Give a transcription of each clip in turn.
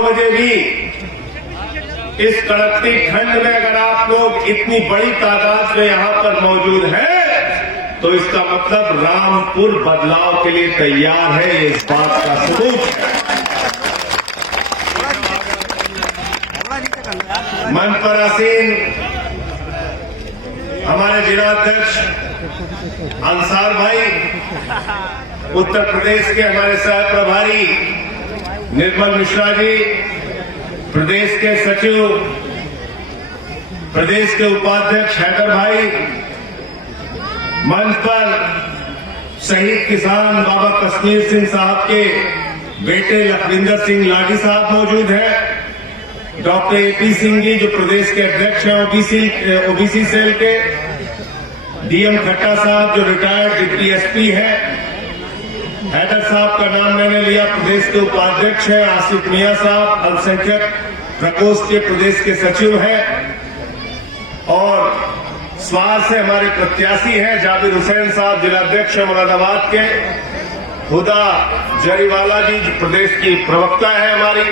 9 बजे भी इस कड़कती ठंड में अगर आप लोग इतनी बड़ी तादाद में यहां पर मौजूद हैं, तो इसका मतलब रामपुर बदलाव के लिए तैयार है, इस बात का सबूत है। मंच पर आसीन हमारे जिलाध्यक्ष अंसार भाई, उत्तर प्रदेश के हमारे सह प्रभारी निर्मल मिश्रा जी, प्रदेश के सचिव, प्रदेश के उपाध्यक्ष हैदर भाई, मंच पर शहीद किसान बाबा कश्मीर सिंह साहब के बेटे लखविंदर सिंह लाडी साहब मौजूद हैं, डॉक्टर एपी सिंह जी जो प्रदेश के अध्यक्ष हैं ओबीसी सेल के, डीएम खट्टा साहब जो रिटायर्ड डिप्टी एसपी है, हैदर साहब का नाम मैंने लिया, प्रदेश के उपाध्यक्ष हैं, आसिफ मियां साहब अल्पसंख्यक प्रकोष्ठ के प्रदेश के सचिव हैं, और स्वार से हमारे प्रत्याशी हैं जाबिर हुसैन साहब जिलाध्यक्ष मुरादाबाद के, हुदा जरीवाला जी जो प्रदेश की प्रवक्ता है हमारी,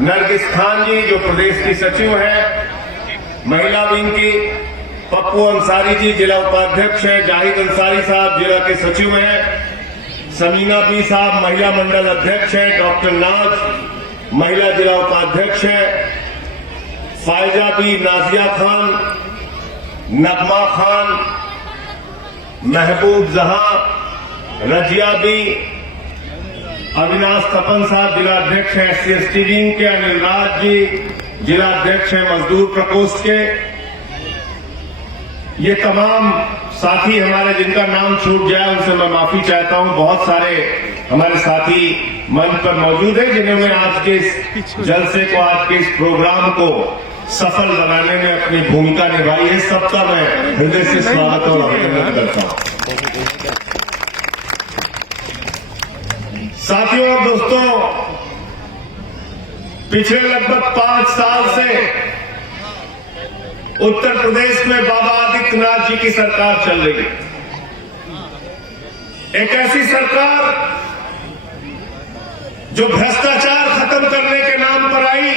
नरगिस खान जी जो प्रदेश की सचिव हैं, महिला विंग की पप्पू अंसारी जी जिला उपाध्यक्ष हैं, जाहिद अंसारी साहब जिला के सचिव हैं, समीना बी साहब महिला मंडल अध्यक्ष हैं, डॉक्टर नाज महिला जिला उपाध्यक्ष हैं, फायजा बी, नाजिया खान, नगमा खान, महबूब जहां, रजिया बी, अविनाश तपन साहब जिला अध्यक्ष हैं SC/ST विंग के, अनिल राज जी जिला अध्यक्ष हैं मजदूर प्रकोष्ठ के। ये तमाम साथी हमारे जिनका नाम छूट जाए उनसे मैं माफी चाहता हूं। बहुत सारे हमारे साथी मंच पर मौजूद हैं जिन्होंने आज के इस जलसे को, आज के इस प्रोग्राम को सफल बनाने में अपनी भूमिका निभाई है। सबका मैं हृदय से स्वागत और अभिनंदन करता हूं। साथियों और दोस्तों, पिछले लगभग 5 साल से उत्तर प्रदेश में बाबा आदित्यनाथ जी की सरकार चल रही है। एक ऐसी सरकार जो भ्रष्टाचार खत्म करने के नाम पर आई,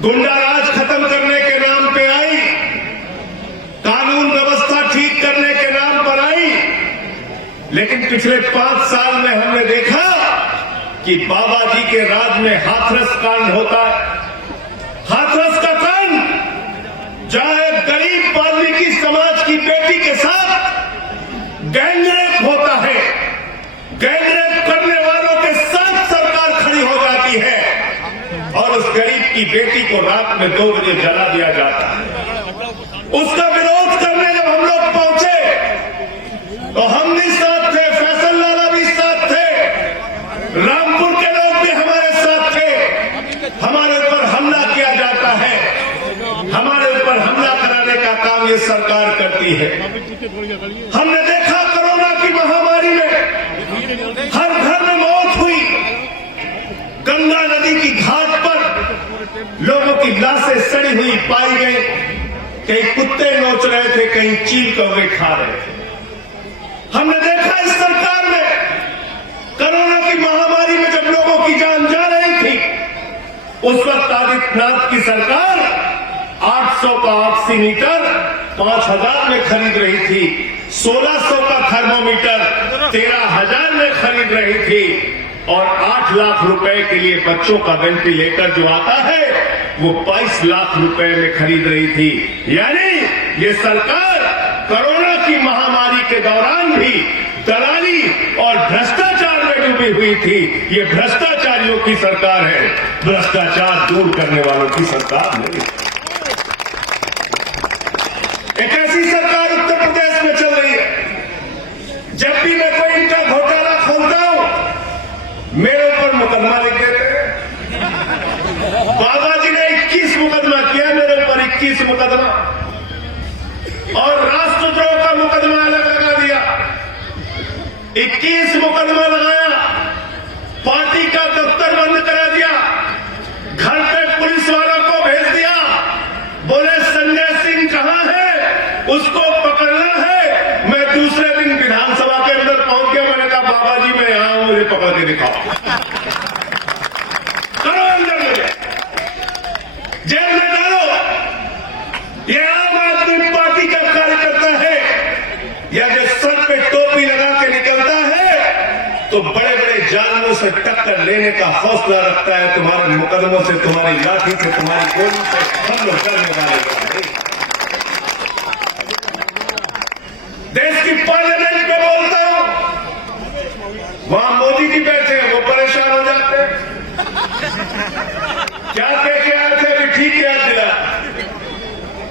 गुंडाराज खत्म करने के नाम पे आई, कानून व्यवस्था ठीक करने के नाम पर आई, लेकिन पिछले 5 साल में हमने देखा कि बाबा जी के राज में हाथरस कांड होता है। हाथरस का कांड जहां एक गरीब वाल्मीकि समाज की बेटी के साथ गैंगरेप होता है, गैंगरेप करने वालों के साथ सरकार खड़ी हो जाती है और उस गरीब की बेटी को रात में 2 बजे जला दिया जाता है। उसका विरोध करने जब हम लोग पहुंचे तो हम भी साथ थे, फैसल लाला भी साथ थे, रामपुर के लोग भी हमारे साथ थे। हमारे ऊपर हमला किया जाता है, हमारे ऊपर हमला कराने का काम ये सरकार करती है। हमने देखा कोरोना की महामारी में हर घर में मौत हुई, गंगा नदी की घाट पर लोगों की लाशें सड़ी हुई पाई गई, कहीं कुत्ते नोच रहे थे, कहीं चील कौवे खा रहे थे। हमने देखा इस सरकार में कोरोना की महामारी में जब लोगों की जान जा रही थी, उस वक्त आदित्यनाथ की सरकार 800 का ऑक्सीमीटर 5000 में खरीद रही थी, 1600 का थर्मोमीटर 13000 में खरीद रही थी, और 8 लाख रुपए के लिए बच्चों का वेंटिलेटर जो आता है वो 22 लाख रुपए में खरीद रही थी। यानी ये सरकार कोरोना की महामारी के दौरान भी दलाली और भ्रष्टाचार में डूबी हुई थी। ये भ्रष्टाचारियों की सरकार है, भ्रष्टाचार दूर करने वालों की सरकार नहीं। एक ऐसी सरकार उत्तर प्रदेश में चल रही है, जब भी मैं कोई इनका घोटाला खोलता हूं मेरे ऊपर मुकदमा लिख देते हैं। बाबा जी ने 21 मुकदमा किया, मेरे ऊपर 21 मुकदमा, और राष्ट्रद्रोह का मुकदमा अलग लगा दिया। 21 मुकदमा लगाया, पार्टी का दफ्तर बंद करा दिया, घर पे पुलिस वालों को भेज दिया, बोले संजय सिंह कहां है, उसको पकड़ना है। मैं दूसरे दिन विधानसभा के अंदर पहुंच गया, मैंने कहा बाबा जी मैं यहां हूं, मुझे पकड़ के दिखाओ। इंसानों से टक्कर लेने का हौसला रखता है, तुम्हारे मुकदमों से, तुम्हारी लाठी से, तुम्हारी गोली से हमला करने वाले का नहीं। देश की पार्लियामेंट में बोलता हूं, वहां मोदी जी बैठे हैं, वो परेशान हो जाते हैं। क्या कह के आए थे, अभी ठीक याद दिला।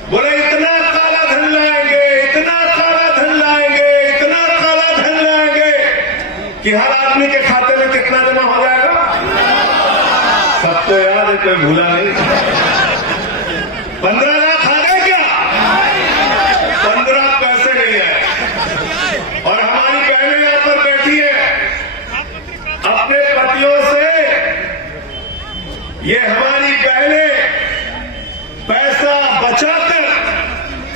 बोले इतना काला धन लाएंगे, इतना काला धन लाएंगे, इतना काला धन लाएंगे कि हर आदमी के खाते में कितना जमा हो जाएगा। सबको याद है, कोई भूला नहीं। 15 लाख आ गए क्या? 15 पैसे नहीं है। और हमारी बहनें यहां पर बैठी है, अपने पतियों से, ये हमारी बहनें पैसा बचाकर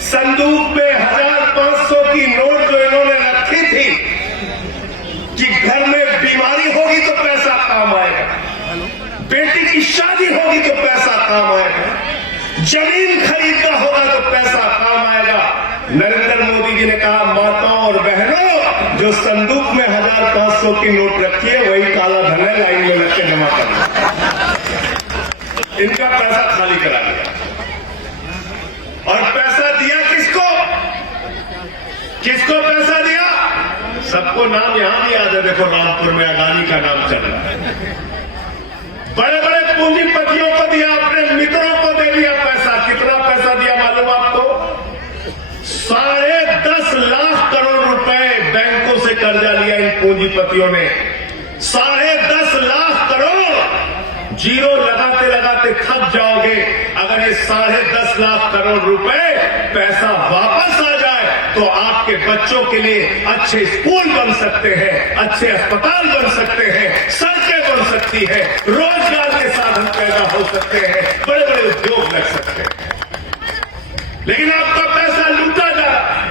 संदूक में 1500 की नोट जो इन्होंने रखी थी कि घर में बीमारी होगी तो पैसा काम आएगा, बेटी की शादी होगी तो पैसा काम आएगा, जमीन खरीदना होगा तो पैसा काम आएगा। नरेंद्र मोदी जी ने कहा, माताओं और बहनों, जो संदूक में 1500 की नोट रखी है वही काला धन है, लाइन में लग के जमा करना। इनका पैसा खाली करा दिया। और पैसा दिया किसको? किसको पैसा दिया? सबको नाम यहां भी याद है। देखो, रामपुर में अदानी का नाम चल रहा है। बड़े बड़े पूंजीपतियों को दिया, अपने मित्रों को दे दिया पैसा। कितना पैसा दिया मालूम आपको? 10.5 लाख करोड़ रुपए बैंकों से कर्जा लिया इन पूंजीपतियों ने। 10.5 लाख करोड़। जीरो लगाते लगाते थक जाओगे। अगर ये 10.5 लाख करोड़ रुपए पैसा वापस आ जाए तो आपके बच्चों के लिए अच्छे स्कूल बन सकते हैं, अच्छे अस्पताल बन सकते हैं, सड़कें बन सकती है, रोजगार के साधन पैदा हो सकते हैं, बड़े बड़े उद्योग लग सकते हैं। लेकिन आपका पैसा लूटा जा रहा है,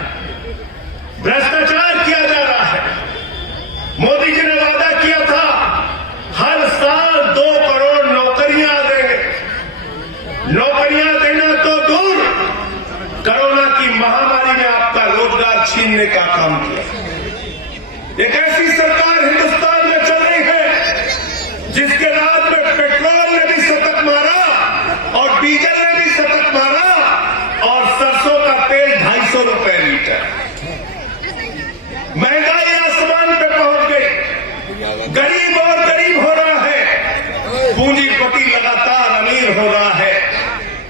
भ्रष्टाचार किया जा रहा है। मोदी जी ने वादा किया था हर साल 2 करोड़ नौकरियां देंगे। नौकरियां देना तो दूर, कोरोना की महामारी में आपका रोजगार छीनने का काम किया। एक ऐसी सरकार हिंदुस्तान में चल रही है जिसके राज में पेट्रोल ने भी शतक मारा और डीजल ने भी शतक मारा और सरसों का तेल 250 रुपए लीटर। महंगाई आसमान पे पहुंच गई, गरीब और गरीब हो रहा है, पूंजीपति लगातार अमीर हो रहा है।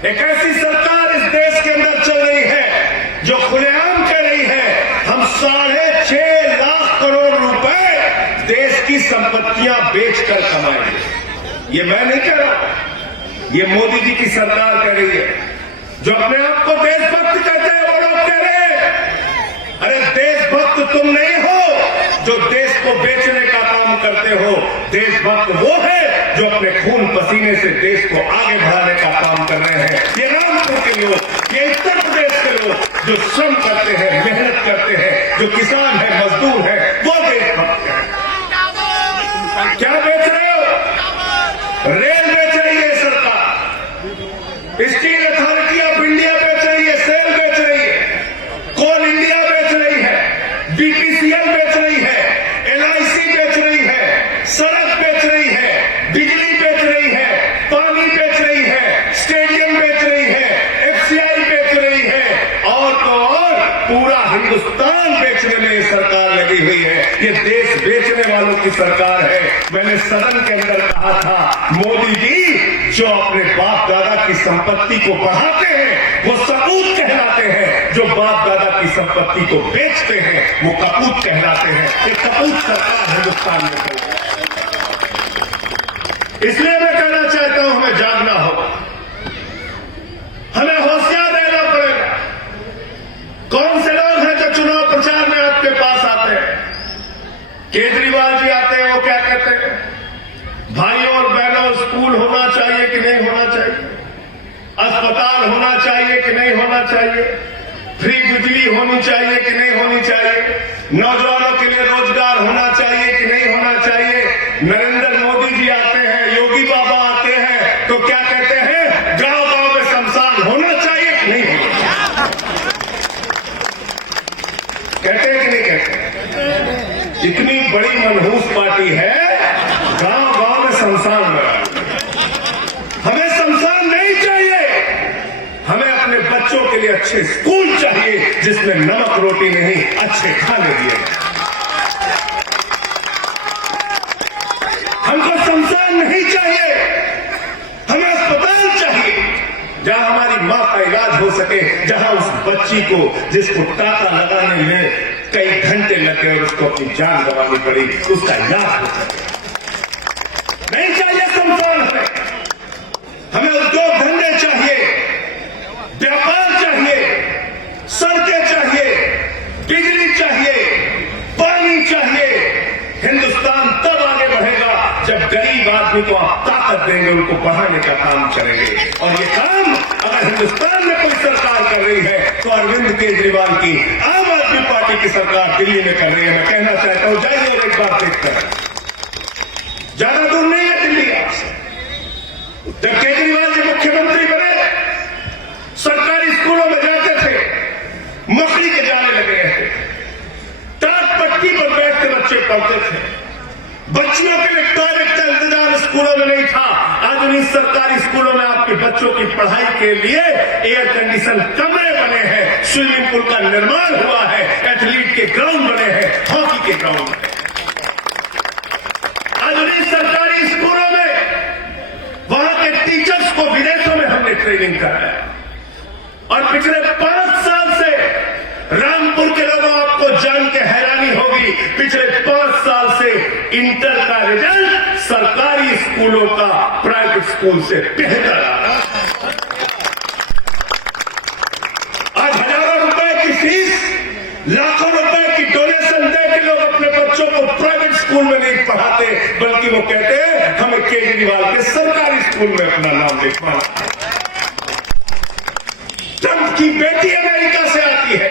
एक ऐसी सरकार इस देश के अंदर चल रही है जो खुलेआम कह रही है हम 6.5 लाख करोड़ रुपए देश की संपत्तियां बेचकर कमाएंगे। ये मैं नहीं कह रहा, ये मोदी जी की सरकार कह रही है। जो अपने आप को देशभक्त कहते हैं वो लोग कह रहे हैं अरे देशभक्त तुम नहीं हो जो देश को बेचने का काम करते हो। देशभक्त वो है जो अपने खून पसीने से देश को आगे बढ़ाने का काम कर रहे हैं। ये रामपुर के लोग, ये उत्तर प्रदेश के लोग जो श्रम करते हैं, मेहनत करते हैं, जो किसान है, मजदूर है, वो देशभक्त है। क्या बेच रहे हो? रेल बेच रही है सरकार, स्टील अथॉरिटी ऑफ इंडिया बेच रही है, सेल बेच रही है, कोल इंडिया बेच रही है, बीपीसीएल बेच रही है, एलआईसी बेच रही है, सड़क बेच रही है, बिजली बेच रही है, पानी बेच रही है, स्टेडियम बेच रही है, एफसीआई बेच रही है, और तो और पूरा हिंदुस्तान बेचने में ये सरकार लगी हुई है। ये देश बेचने वालों की सरकार है। मैंने सदन के अंदर कहा था, मोदी जी जो अपने बाप दादा की संपत्ति को बढ़ाते हैं वो सपूत कहलाते हैं, जो बाप दादा की संपत्ति को बेचते हैं वो कपूत कहलाते हैं। ये कपूत सरकार हिंदुस्तान में चल रही है। इसलिए मैं कहना चाहता हूं हमें जागना होगा, हमें होशियार रहना पड़ेगा। कौन से लोग हैं जो चुनाव प्रचार में आपके पास आते हैं? केजरीवाल जी आते हैं, वो क्या कहते हैं? भाइयों और बहनों, स्कूल होना चाहिए कि नहीं होना चाहिए, अस्पताल होना चाहिए कि नहीं होना चाहिए, फ्री बिजली होनी चाहिए कि नहीं होनी चाहिए, नौजवानों के लिए रोजगार होना चाहिए कि नहीं होना चाहिए। नरेंद्र मोदी जी आते हैं, योगी बाबा आते हैं, तो क्या कहते हैं? गांव गांव में शमशान होना चाहिए कि नहीं होना चाहिए? कहते हैं कि नहीं कहते? इतनी बड़ी मनहूस पार्टी है शमशान बना। हमें शमशान नहीं चाहिए, हमें अपने बच्चों के लिए अच्छे स्कूल चाहिए जिसमें नमक रोटी नहीं अच्छे खाने दिए। हमको शमशान नहीं चाहिए, हमें अस्पताल चाहिए जहां हमारी मां का इलाज हो सके, जहां उस बच्ची को जिसको टाका लगाने में कई घंटे लगे और उसको अपनी जान गंवानी पड़ी, उसका इलाज हो सके। नहीं चाहिए शमशान हमें उद्योग धंधे चाहिए, व्यापार चाहिए, सड़कें चाहिए, बिजली चाहिए, पानी चाहिए। हिंदुस्तान तब आगे बढ़ेगा जब गरीब आदमी को आप ताकत देंगे, उनको बढ़ाने का काम करेंगे। और ये काम अगर हिंदुस्तान में कोई सरकार कर रही है तो अरविंद केजरीवाल की आम आदमी पार्टी की सरकार दिल्ली में कर रही है। मैं कहना चाहता हूं, जाइए और एक बार देखकर, ज्यादा दूर नहीं है दिल्ली आपसे। जब केजरीवाल जी मुख्यमंत्री बने, सरकारी स्कूलों में जाते थे, मकड़ी के जाले लगे थे, टाट पट्टी पर बैठ के बच्चे पढ़ते थे। बच्चियों के लिए टॉयलेट का इंतजाम स्कूलों में नहीं था। आज उन्हीं सरकारी स्कूलों में आपके बच्चों की पढ़ाई के लिए एयर कंडीशन कमरे बने हैं, स्विमिंग पूल का निर्माण हुआ है, एथलीट के ग्राउंड बने हैं, हॉकी के ग्राउंड बने। आज उन्हीं सरकारी स्कूलों में वहां के टीचर्स को विदेशों में हमने ट्रेनिंग कराया। और पिछले 5 साल से रामपुर के लोगों आपको जान के हैरानी होगी, पिछले 5 साल से इंटर का रिजल्ट सरकारी स्कूलों का प्राइवेट स्कूल से बेहतर आ रहा है। आज हजारों रुपए की फीस, लाखों रुपए की डोनेशन दे के लोग अपने बच्चों को प्राइवेट स्कूल में नहीं पढ़ाते, बल्कि वो कहते हैं हमें केजरीवाल के सरकारी स्कूल में अपना नाम लिखवाना है। ट्रंप की बेटी अमेरिका से आती है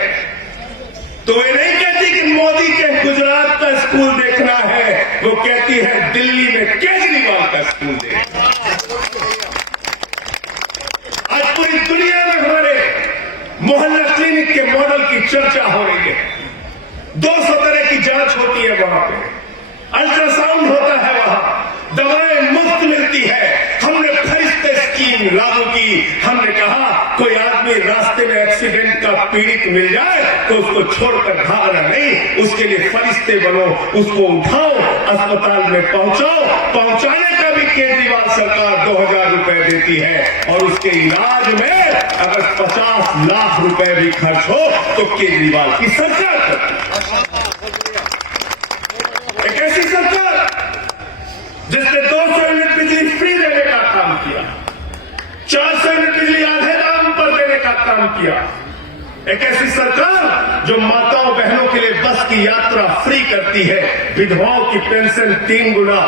तो वे नहीं कहती कि मोदी के गुजरात का स्कूल देखना है, वो कहती है दिल्ली में केजरीवाल का स्कूल देखना। आज पूरी दुनिया में हमारे मोहल्ला क्लिनिक के मॉडल की चर्चा हो रही है। 200 तरह की जांच होती है वहां पे, अल्ट्रासाउंड होता है, वहां दवाएं मुफ्त मिलती है। हमने फरिश्ते स्कीम लागू की। हमने कहा कोई आदमी रास्ते में एक्सीडेंट का पीड़ित मिल जाए तो उसको छोड़कर भागना नहीं, उसके लिए फरिश्ते बनो, उसको उठाओ, अस्पताल में पहुंचाओ। पहुंचाने का भी केजरीवाल सरकार 2000 रुपए देती है और उसके इलाज में अगर 50 लाख रुपए भी खर्च हो तो केजरीवाल की सरकार करती है। एक ऐसी सरकार जिसने 200 यूनिट बिजली फ्री देने का काम किया, 400 यूनिट बिजली आधे दाम पर देने का काम किया। एक ऐसी सरकार जो माताओं बहनों के लिए बस की यात्रा फ्री करती है, विधवाओं की पेंशन 3 गुना,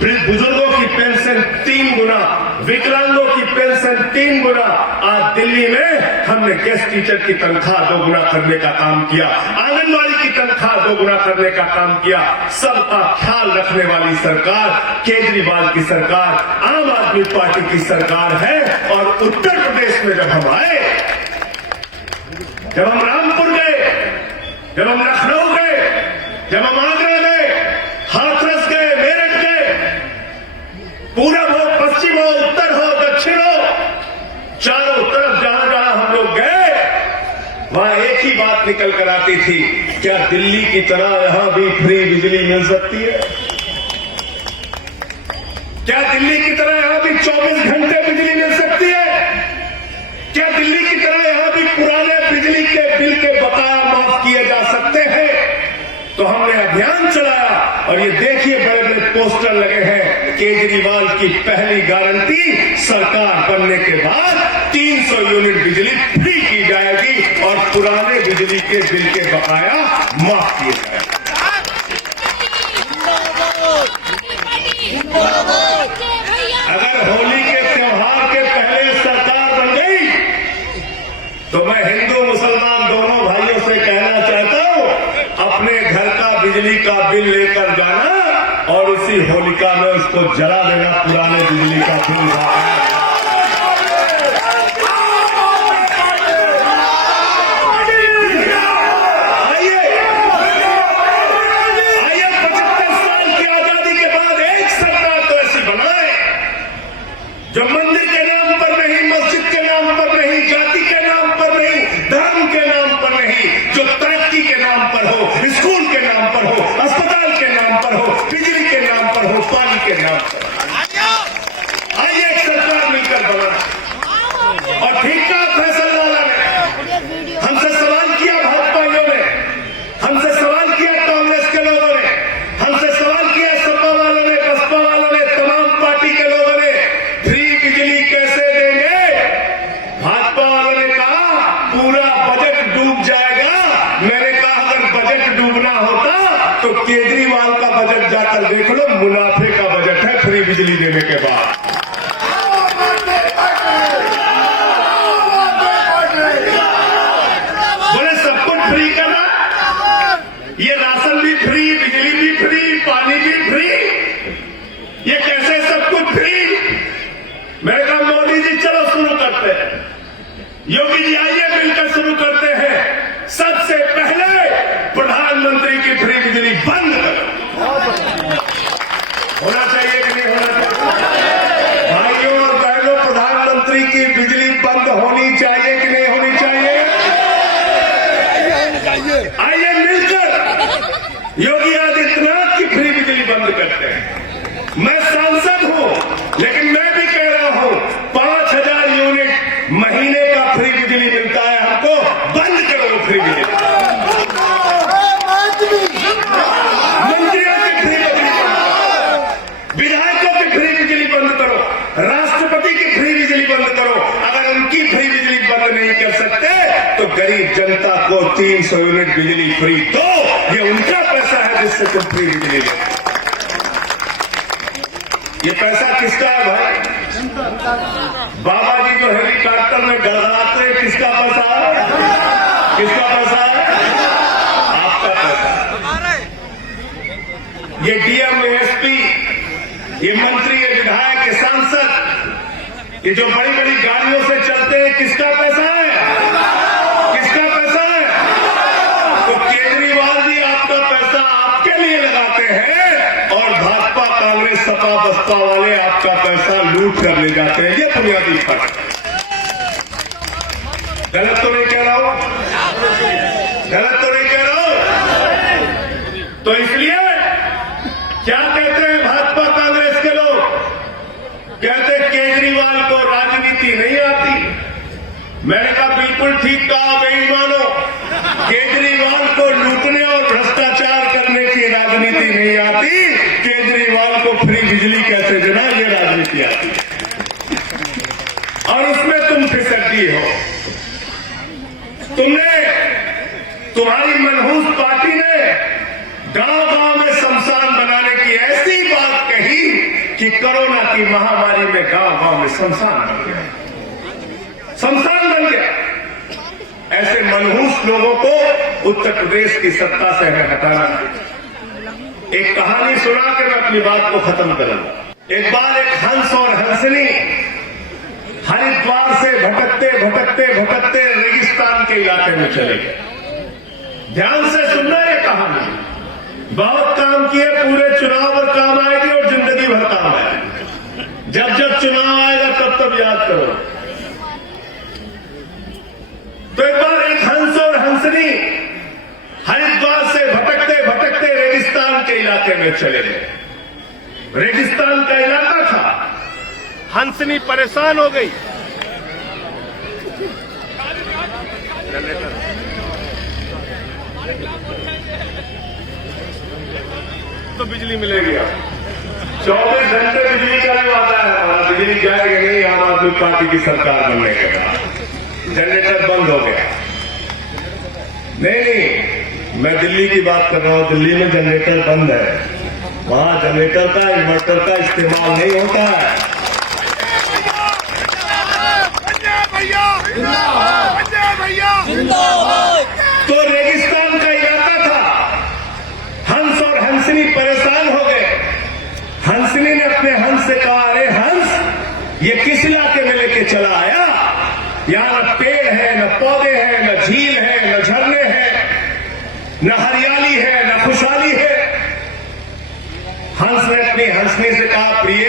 बुजुर्गों की पेंशन 3 गुना, विकलांगों की पेंशन 3 गुना। आज दिल्ली में हमने गेस्ट टीचर की तनख्वाह 2 गुना करने का काम किया, आंगनबाड़ी की तनख्वाह 2 गुना करने का काम किया। सबका ख्याल रखने वाली सरकार केजरीवाल की सरकार, आम आदमी पार्टी की सरकार है। और उत्तर प्रदेश में जब हम आए, जब हम रामपुर गए, जब हम लखनऊ गए, जब हम आगरा गए, हाथरस गए, मेरठ गए, पूरब हो, पश्चिम हो, उत्तर हो, दक्षिण हो, चारों तरफ जहां जहां हम लोग गए, वहां एक ही बात निकल कर आती थी, क्या दिल्ली की तरह यहां भी फ्री बिजली मिल सकती है? क्या दिल्ली की तरह यहां भी 24 घंटे बिजली मिल सकती है? क्या दिल्ली की तरह यहां भी पुराने बिजली के बिल के बकाया माफ किए जा सकते हैं? तो हमने अभियान चलाया और ये देखिए बड़े बड़े पोस्टर लगे हैं, केजरीवाल की पहली गारंटी, सरकार बनने के बाद 300 यूनिट बिजली फ्री की जाएगी और पुराने बिजली के बिल के बकाया माफ किए जाएंगे। अगर होली के त्योहार के पहले सरकार बन गई तो मैं हिंदू मुसलमान दोनों भाइयों से कहना चाहता हूं, अपने घर का बिजली का बिल लेकर जाना और उसी होलिका में उसको जला देना, पुराने बिजली का बिल। आइए 75 साल की आजादी के बाद एक सरकार तो ऐसी बनाए जो मंदिर के नाम पर नहीं, मस्जिद के नाम पर नहीं, जाति के नाम पर नहीं, धर्म के नाम पर नहीं, जो तरक्की के नाम पर हो, स्कूल के नाम पर हो, अस्पताल के नाम पर हो, बिजली के नाम पर हो, पानी के नाम पर। आइए एक सरकार मिलकर बना। और ठीक कहा फैसल वाला ने, हमसे सवाल किया भाजपाइयों ने, हमसे सवाल किया कांग्रेस के लोगों ने, हमसे सवाल किया सपा वालों ने, बसपा वालों ने, तमाम पार्टी के लोगों ने, फ्री बिजली कैसे देंगे? भाजपा वालों ने कहा पूरा बजट डूब जाएगा। मैंने कहा अगर बजट डूबना होता तो केजरीवाल का बजट जाकर देख लो, मुनाफे का बजट है फ्री बिजली देने के बाद। बोले सब कुछ फ्री करना, ये राशन भी फ्री, बिजली भी फ्री, पानी भी फ्री, ये कैसे सब कुछ फ्री? मैंने कहा मोदी जी चलो शुरू करते हैं, योगी जी आइए मिलकर शुरू करते हैं। सबसे पहले प्रधानमंत्री की फ्री बिजली बंद करो। होना चाहिए कि नहीं होना चाहिए? भाइयों और बहनों, प्रधानमंत्री की बिजली बंद होनी चाहिए कि नहीं होनी चाहिए? आइए मिलकर योगी आदित्यनाथ की फ्री बिजली बंद करते हैं। मैं सांसद हूं, लेकिन मैं भी कह रहा हूं 5000 यूनिट महीने का फ्री बिजली मिलता है हमको, बंद करो फ्री बिजली। मंत्रियों की फ्री बिजली बंद करो, विधायकों की फ्री बिजली बंद करो, राष्ट्रपति की फ्री बिजली बंद करो। अगर उनकी फ्री बिजली बंद नहीं कर सकते तो गरीब जनता को 300 यूनिट बिजली फ्री दो। ये उनका पैसा है जिससे तुम फ्री बिजली लो। ये पैसा किसका है भाई? बाबा जी जो हेलीकॉप्टर में डराते, किसका पैसा है? किसका पैसा है? आपका पैसा। ये डीएम, एसपी, ये मंत्री, ये विधायक, ये सांसद, ये जो बड़ी बड़ी गाड़ियों से चलते हैं, किसका पैसा है? किसका पैसा है? तो केजरीवाल जी आपका पैसा आपके लिए लगाते हैं और भाजपा, कांग्रेस, सपा, बसपा वाले आपका पैसा लूट कर ले जाते हैं। ये बुनियादी फर्क है। गलत तो नहीं कह रहा हूं? गलत तो नहीं कह रहा हूं? तो इसलिए क्या कहते हैं भाजपा कांग्रेस के लोग? कहते हैं केजरीवाल को राजनीति नहीं आती। मैंने कहा बिल्कुल ठीक कहा बेईमानों, केजरीवाल को लूटने और भ्रष्टाचार करने की राजनीति नहीं आती, केजरीवाल को फ्री बिजली कैसे देना ये राजनीति आती है। और उसमें तुम फिसड्डी हो। तुम्हारी मनहूस पार्टी ने गांव-गांव में शमशान बनाने की ऐसी बात कही कि कोरोना की महामारी में गांव-गांव में शमशान बन गया, शमशान बन गया। ऐसे मनहूस लोगों को उत्तर प्रदेश की सत्ता से हमें हटाना है। एक कहानी सुना के मैं अपनी बात को खत्म करूंगा। एक बार एक हंस और हंसनी हरिद्वार से भटकते भटकते भटकते रेगिस्तान के इलाके में चले गए। ध्यान से सुनना ये कहानी। बहुत काम किए, पूरे चुनाव और काम आएगी और जिंदगी भर काम आएगी। जब जब चुनाव आएगा तब तब याद करो। तो एक बार एक हंस और हंसनी हरिद्वार से भटकते भटकते रेगिस्तान के इलाके में चले गए। रेगिस्तान का इलाका था। हंसनी परेशान हो गई। तो बिजली मिलेगी आप 24 घंटे बिजली का नहीं आता है हमारा। बिजली जाएगी नहीं आम आदमी पार्टी की सरकार बनने के बाद। जनरेटर बंद हो गया। नहीं, मैं दिल्ली की बात कर रहा हूं। दिल्ली में जनरेटर बंद है। वहां जनरेटर का, इन्वर्टर का इस्तेमाल नहीं होता है। तो रेगिस्तान का इलाका था। हंस और हंसनी परेशान हो गए। हंसनी ने अपने हंस से कहा, अरे हंस, ये किस इलाके में लेके चला आया? यहां न पेड़ है, न पौधे हैं, न झील है, न झरने हैं, न हरियाली है, न खुशहाली है। हंस ने अपनी हंसनी से कहा, प्रिय,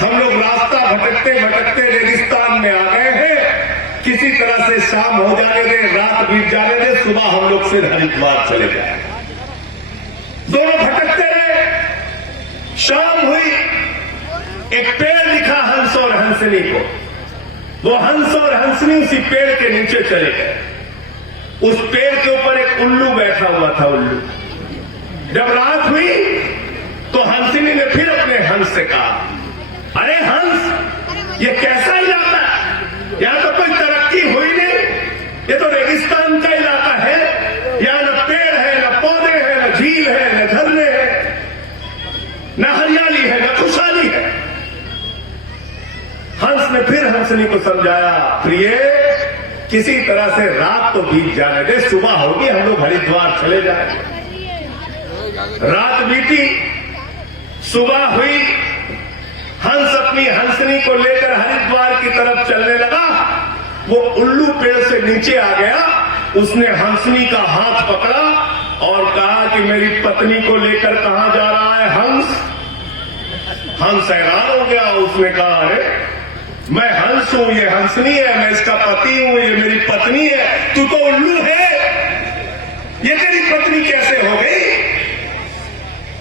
हम लोग रास्ता भटकते भटकते भटकते रेगिस्तान में आ गए हैं। किसी तरह से शाम हो जाने दे, रात बीत जाने दे, सुबह हम लोग फिर हरिद्वार चले जाए। दोनों भटकते रहे। शाम हुई, एक पेड़ दिखा हंस और हंसनी को। वो हंस और हंसनी उसी पेड़ के नीचे चले गए। उस पेड़ के ऊपर एक उल्लू बैठा हुआ था। उल्लू, जब रात हुई तो हंसनी ने फिर अपने हंस से कहा, अरे हंस, ये कैसा इलाका है? यहां तो कोई तरक्की हुई नहीं, ये तो रेगिस्तान का इलाका है। यहां न पेड़ है, न पौधे हैं, न झील है, न झरने हैं, न हरियाली है, न खुशहाली है। हंस ने फिर हंसनी को समझाया, प्रिय, किसी तरह से रात तो बीत जाने दे, सुबह होगी, हम लोग हरिद्वार चले जाएंगे। रात बीती, सुबह हुई। हंस अपनी हंसनी को लेकर हरिद्वार की तरफ चलने लगा। वो उल्लू पेड़ से नीचे आ गया। उसने हंसनी का हाथ पकड़ा और कहा कि मेरी पत्नी को लेकर कहां जा रहा है हंस? हंस हैरान हो गया। उसने कहा, अरे मैं हंस हूं, ये हंसनी है, मैं इसका पति हूं, ये मेरी पत्नी है, तू तो उल्लू है, ये तेरी पत्नी कैसे हो गई?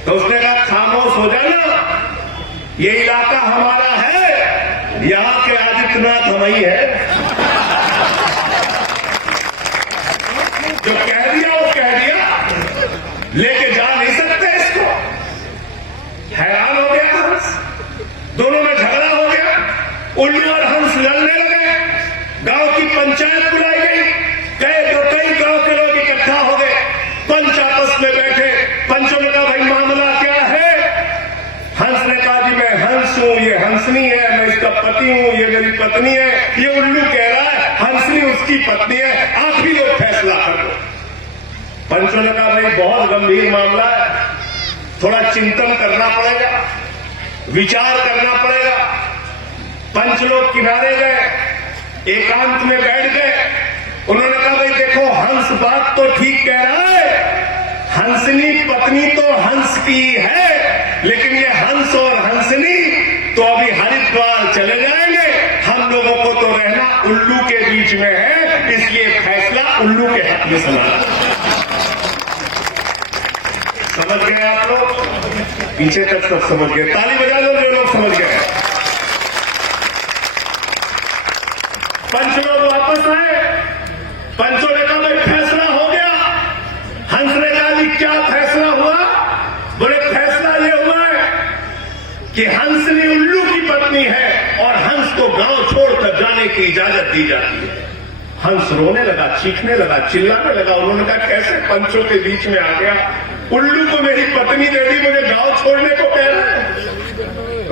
तो उसने कहा, खामोश हो जाना, ये इलाका हमारा है, यहां के आदित्यनाथ हम ही है। जो कह दिया वो कह दिया, लेके जा नहीं सकते इसको। हैरान हो गया हंस। दोनों में झगड़ा हो गया। उल्लू और हंस लड़ने लगे। गांव की पंचायत बुलाई गई। कई गांव के लोग इकट्ठा हो गए। पंच आपस में बैठे। पंचों ने कहा, भाई मामला क्या है? हंस ने कहा, जी मैं हंस हूं, ये हंसनी है, मैं इसका पति हूं, ये मेरी पत्नी है। ये उल्लू कह रहा है हंसनी उसकी पत्नी है, आप ही लोग फैसला कर लो। पंचों ने कहा, भाई बहुत गंभीर मामला है, थोड़ा चिंतन करना पड़ेगा, विचार करना पड़ेगा। पंच लोग किनारे गए, एकांत में बैठ गए। उन्होंने कहा, भाई देखो, हंस बात तो ठीक कह रहा है, हंसनी पत्नी तो हंस की है, लेकिन ये हंस और हंसनी तो अभी हरिद्वार चले जाएंगे। हम लोगों को तो रहना उल्लू के बीच में है, इसलिए फैसला उल्लू के हक में सुना। समझ गए आप लोग? पीछे तक सब समझ गए। ताली बजा लो जो लोग समझ गए। पंच लोग वापस आए। पंचों ने कहा, भाई फैसला हो गया। हंस ने कहा, जी क्या फैसला हुआ? बोले, फैसला ये हुआ है कि हंसनी उल्लू की पत्नी है और हंस को गांव छोड़कर जाने की इजाजत दी जाती है। हंस रोने लगा, चीखने लगा, चिल्लाने लगा। उन्होंने कहा, कैसे पंचों के बीच में आ गया? उल्लू को मेरी पत्नी दे दी, मुझे गांव छोड़ने को कह रहा है।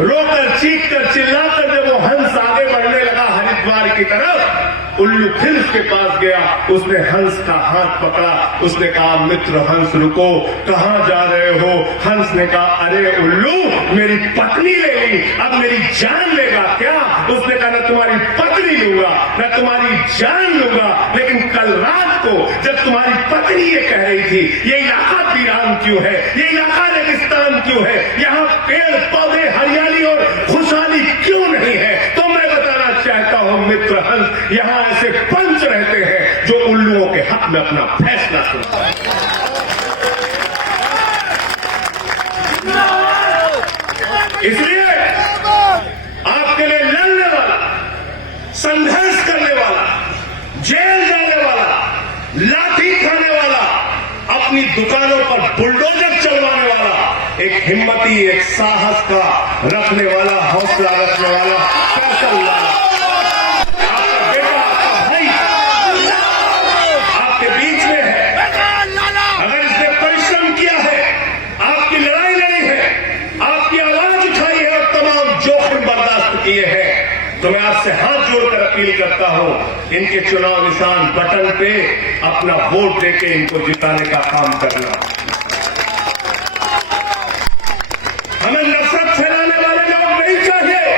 रोकर, चीख कर, चिल्लाकर जब वो हंस आगे बढ़ने लगा हरिद्वार की तरफ, उल्लू फिर उसके पास गया। उसने हंस का हाथ पकड़ा। उसने कहा, मित्र हंस रुको, कहां जा रहे हो? हंस ने कहा, अरे उल्लू, मेरी पत्नी ले ली, अब मेरी जान लेगा क्या? उसने कहा, न तुम्हारी पत्नी लूंगा, न तुम्हारी जान लूंगा, लेकिन कल रात को जब तुम्हारी पत्नी ये कह रही थी, ये इलाका वीरान क्यों है, ये इलाका रेगिस्तान क्यों है, यहाँ पेड़ पौधे हरियाली और खुशहाली क्यों नहीं है, तो मैं बताना चाहता हूं मित्र हंस, यहाँ ऐसे पंच रहते हैं जो उल्लुओं के हक में अपना फैसला सुनाते हैं। इसलिए आपके लिए लड़ने वाला, संघर्ष करने वाला, जेल जाने वाला, लाठी खाने वाला, अपनी दुकानों पर बुलडोजर चलवाने वाला, एक हिम्मती, एक साहस का रखने वाला, हौसला रखने वाला, पैसा वाला, आपका बेटा, आपका भाई आपके बीच में है। अगर इसने परिश्रम किया है, आपकी लड़ाई लड़ी है, आपकी आवाज उठाई है और तमाम जोखिम बर्दाश्त किए हैं, तो मैं आपसे हाथ जोड़कर अपील करता हूं, इनके चुनाव निशान बटन पे अपना वोट देके इनको जिताने का काम करना। हमें नफरत फैलाने वाले लोग नहीं चाहिए।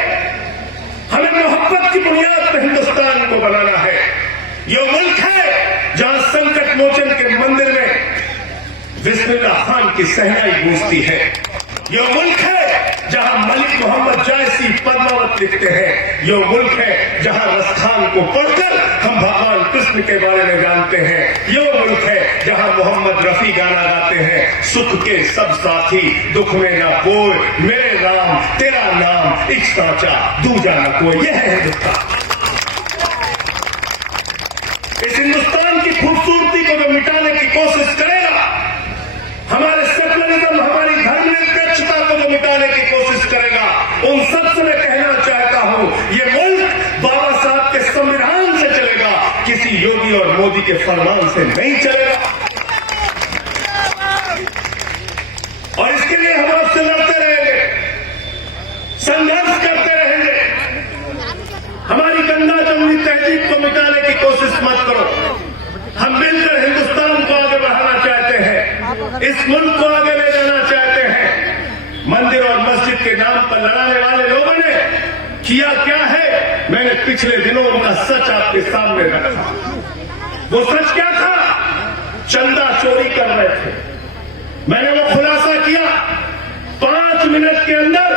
हमें मोहब्बत की बुनियाद पर हिंदुस्तान को बनाना है। ये मुल्क है जहां संकट मोचन के मंदिर में बिस्मिल्लाह खान की सहनाई गूंजती है। ये मुल्क है जहां मलिक मोहम्मद जायसी पद्मावत लिखते हैं, ये मुल्क है जहां रसखान को पढ़कर हम भगवान कृष्ण के बारे में जानते हैं। ये मुल्क है जहां मोहम्मद रफी गाना गाते हैं, सुख के सब साथी दुख में ना कोई, मेरे नाम तेरा नाम एक साचा दूजा न कोई। यह है हिंदुस्तान। इस हिंदुस्तान की खूबसूरती को जो मिटाने की कोशिश करेगा, हमारे सेकुलरिज्म, हमारी धर्मनिरपेक्षता को जो मिटाने की कोशिश करेगा, उन सबसे मैं कहना चाहता हूं, ये मुल्क बाबा साहब के संविधान से चलेगा, किसी योगी और मोदी के फरमान से नहीं चलेगा। और इसके लिए हम आपसे लड़ते रहेंगे, संघर्ष करते रहेंगे। हमारी गंदा जमुनी तहजीब को मिटाने की कोशिश मत करो। हम मिलकर हिंदुस्तान को आगे बढ़ाना चाहते हैं, इस मुल्क को आगे ले जाना चाहते हैं। मंदिर और मस्जिद के नाम पर लड़ाने वाले लोगों ने किया क्या है, मैंने पिछले दिनों उनका सच आपके सामने रखा। वो सच क्या था? चंदा चोरी कर रहे थे। मैंने वो खुलासा किया। 5 मिनट के अंदर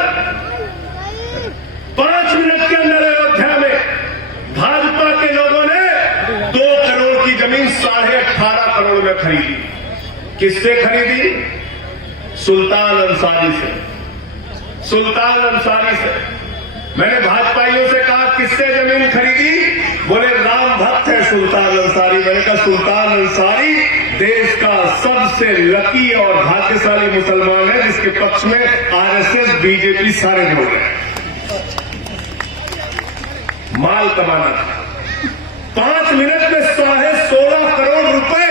अयोध्या में भाजपा के लोगों ने 2 करोड़ की जमीन 18.5 करोड़ में खरीदी। किससे खरीदी? सुल्तान अंसारी से। मैंने भाजपाइयों से कहा किससे जमीन खरीदी? बोले राम भक्त है सुल्तान अंसारी। मैंने कहा सुल्तान अंसारी देश का सबसे लकी और भाग्यशाली मुसलमान है जिसके पक्ष में आरएसएस, बीजेपी सारे लोग हैं। माल कमाना था। 5 मिनट में 16.5 करोड़ रुपए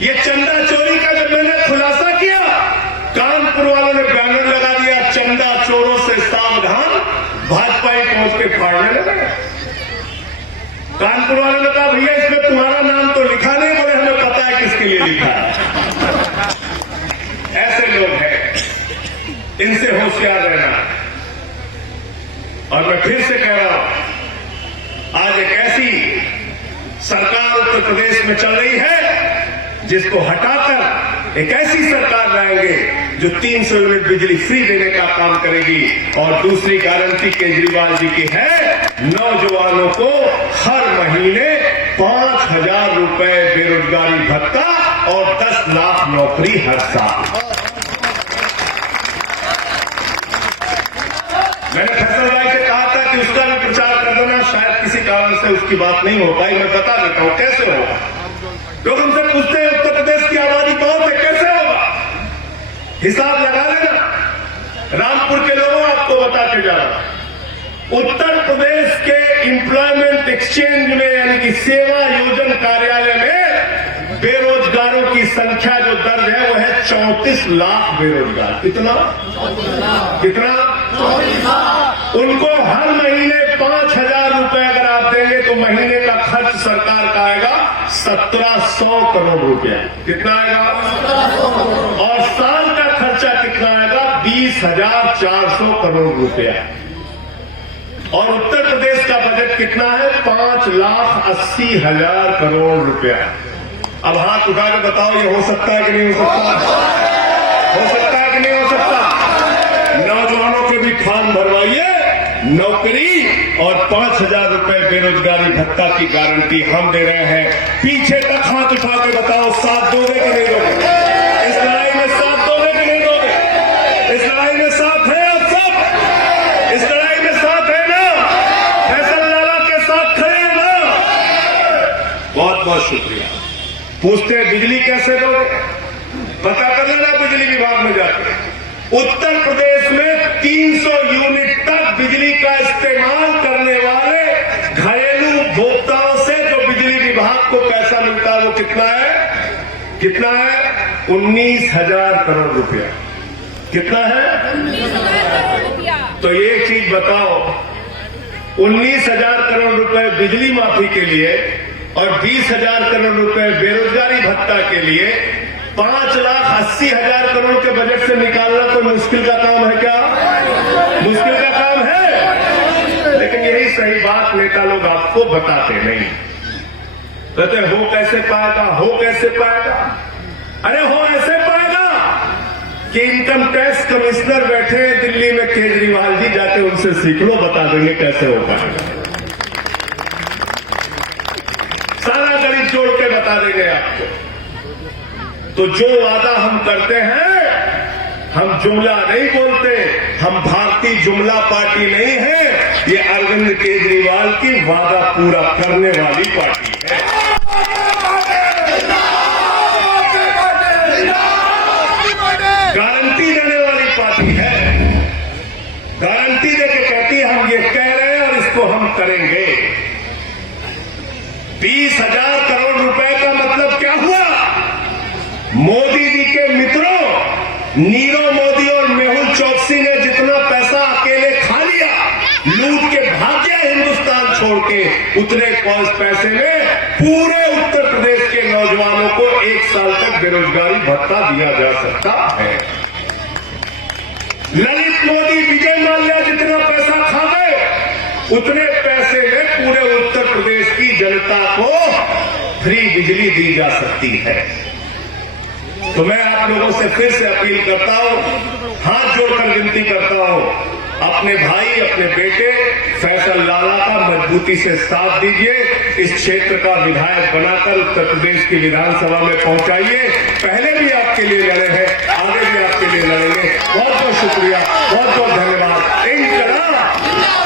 ये चंदा चोरी का जब मैंने खुलासा किया, कानपुर वालों ने बैनर लगा दिया, चंदा चोरों से सावधान, भाजपाई पहुंच के फाड़ने लगे। कानपुर वालों ने कहा भैया इसमें तुम्हारा नाम तो लिखा नहीं। बोले हमें पता है किसके लिए लिखा है। ऐसे लोग हैं, इनसे होशियार रहना। और मैं फिर से कह रहा हूं, आज एक ऐसी सरकार उत्तर प्रदेश में चल रही है जिसको हटाकर एक ऐसी सरकार लाएंगे जो 300 यूनिट बिजली फ्री देने का काम करेगी। और दूसरी गारंटी केजरीवाल जी की है, नौजवानों को हर महीने 5,000 रुपए बेरोजगारी भत्ता और 10 लाख नौकरी हर साल। मैंने फैसल भाई से कहा था कि उसका भी प्रचार कर देना, शायद किसी कारण से उसकी बात नहीं हो पाई। मैं बता देता हूं कैसे होगा। लोग हमसे पूछते हैं उत्तर प्रदेश की आबादी बहुत है, कैसे होगा? हिसाब लगा लेना। रामपुर के लोगों आपको बता के जा रहा, उत्तर प्रदेश के एम्प्लॉयमेंट एक्सचेंज में यानी कि सेवा योजन कार्यालय में बेरोजगारों की संख्या जो दर्ज है वो है 34 लाख बेरोजगार। कितना? उनको हर महीने 5,000 रुपए अगर आप देंगे तो महीने का खर्च सरकार का आएगा 1700 करोड़ रुपया। कितना आएगा? और साल का खर्चा कितना आएगा? 20,400 करोड़ रुपया। और उत्तर प्रदेश का बजट कितना है? 5,80,000 करोड़ रुपया। अब हाथ उठा के बताओ ये हो सकता है कि नहीं हो सकता? हो सकता है कि नहीं हो सकता? नौजवानों के भी फॉर्म भरवाइए, नौकरी और 5,000 रुपए बेरोजगारी भत्ता की गारंटी हम दे रहे हैं। पीछे तक हाथ उठा के बताओ साथ दोगे कि नहीं दोगे? इस लड़ाई में साथ दोगे कि नहीं दोगे? इस लड़ाई में साथ है आप सब? इस लड़ाई में साथ है ना? फैसल लाला के साथ खड़े हैं ना? बहुत बहुत शुक्रिया। पूछते हैं बिजली कैसे दोगे? पता कर लेना बिजली विभाग में जाकर। उत्तर प्रदेश में 300 यूनिट तक बिजली का इस्तेमाल करने वाले घरेलू उपभोक्ताओं से जो बिजली विभाग को पैसा मिलता है वो कितना है? कितना है? 19,000 करोड़ रुपया। कितना है? 19,000 करोड़ रुपया। तो ये चीज बताओ, 19,000 करोड़ रुपए बिजली माफी के लिए और 20,000 करोड़ रुपए बेरोजगारी भत्ता के लिए 5,80,000 करोड़ के बजट से निकालना कोई मुश्किल का काम है क्या? मुश्किल का काम है। लेकिन यही सही बात नेता लोग आपको बताते नहीं। कहते हो कैसे पाएगा, हो कैसे पाएगा? अरे हो ऐसे पाएगा कि इनकम टैक्स कमिश्नर बैठे हैं दिल्ली में, केजरीवाल जी, जाके उनसे सीख लो, बता देंगे कैसे हो पाएगा। सारा गणित जोड़ के बता देंगे आपको। तो जो वादा हम करते हैं, हम जुमला नहीं बोलते, हम भारतीय जुमला पार्टी नहीं है, ये अरविंद केजरीवाल की वादा पूरा करने वाली पार्टी है। गारंटी देने वाली पार्टी है। गारंटी देके कहती है हम ये कह रहे हैं और इसको हम करेंगे। 20,000 करोड़ रुपए का मतलब क्या हुआ? मोदी जी के मित्रों नीरव मोदी और मेहुल चौकसी ने जितना पैसा अकेले खा लिया, लूट के भाग गया हिंदुस्तान छोड़ के, उतने पैसे में पूरे उत्तर प्रदेश के नौजवानों को 1 साल तक बेरोजगारी भत्ता दिया जा सकता है। ललित मोदी, विजय माल्या जितना पैसा खा गए, उतने पैसे में पूरे उत्तर प्रदेश की जनता को फ्री बिजली दी जा सकती है। तो मैं आप लोगों से फिर से अपील करता हूं, हाथ जोड़कर विनती करता हूं, अपने भाई, अपने बेटे फैसल लाला का मजबूती से साथ दीजिए, इस क्षेत्र का विधायक बनाकर उत्तर प्रदेश की विधानसभा में पहुंचाइए। पहले भी आपके लिए लड़े हैं, आगे भी आपके लिए लड़ेंगे। बहुत बहुत शुक्रिया, बहुत बहुत धन्यवाद। इंकलाब।